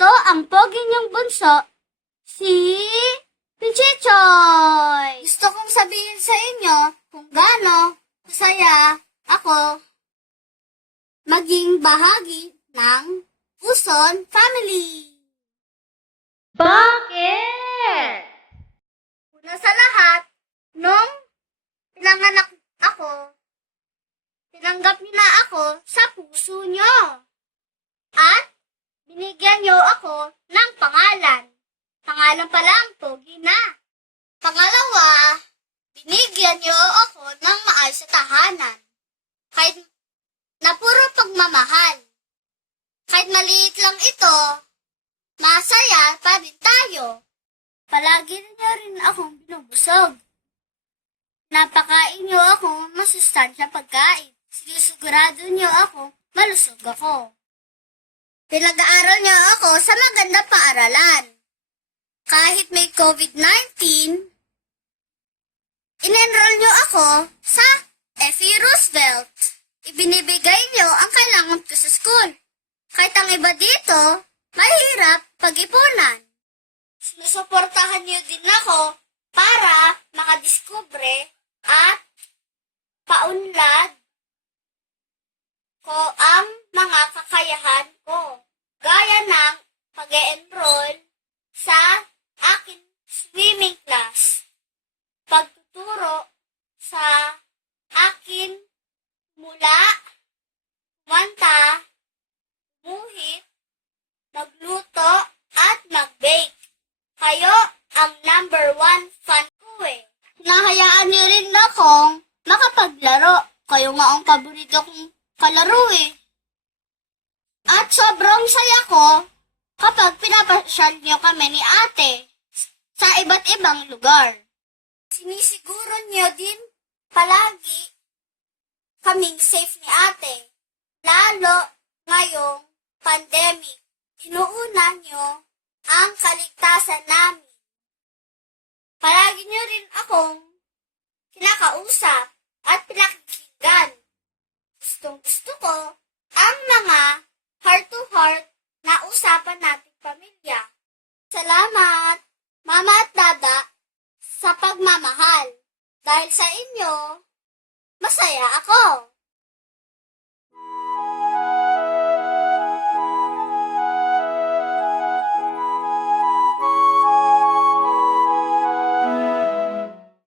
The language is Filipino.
Ito ang pogi niyong bunso, si Pichichoy. Gusto kong sabihin sa inyo kung gaano masaya ako maging bahagi ng Uson Family. Bakit? Una sa lahat, nung pinanganak ako, tinanggap niyo na ako sa puso niyo. At binigyan niyo ako ng pangalan. Pangalan pa lang, pogi na. Pangalawa, binigyan niyo ako ng maayos sa tahanan. Kahit na puro pagmamahal. Kahit maliit lang ito, masaya pa rin tayo. Palagi niyo rin akong binubusog. Napakain niyo ako masustansyang pagkain. Sinisigurado niyo ako, malusog ako. Pinag-aaral niyo ako sa magandang paaralan. Kahit may COVID-19, in-enroll niyo ako sa F.E. Roosevelt. Ibinibigay niyo ang kailangan ko sa school. Kahit ang iba dito, mahirap pag-ipunan. Sinusuportahan niyo din ako para makadiskubre at paunlad ko ang mga kakayahan ko. Gaya ng pag-e-enroll sa aking swimming class, pagtuturo sa akin mula, kumanta, muhit, magluto, at mag-bake. Kayo ang number 1 fan ko eh. Nahayaan niyo rin akong makapaglaro. Kayo nga ang paborito kong kalaro eh. At sobrang saya ko kapag pinapasyal niyo kami ni ate sa iba't ibang lugar. Sinisiguro niyo din palagi kaming safe ni ate. Lalo ngayong pandemic, inuuna niyo ang kaligtasan namin. Palagi niyo rin akong kinakausap at pinakikinggan. Gustong-gusto ko ang mga heart-to-heart na usapan nating pamilya. Salamat, Mama at Dada, sa pagmamahal. Dahil sa inyo, masaya ako.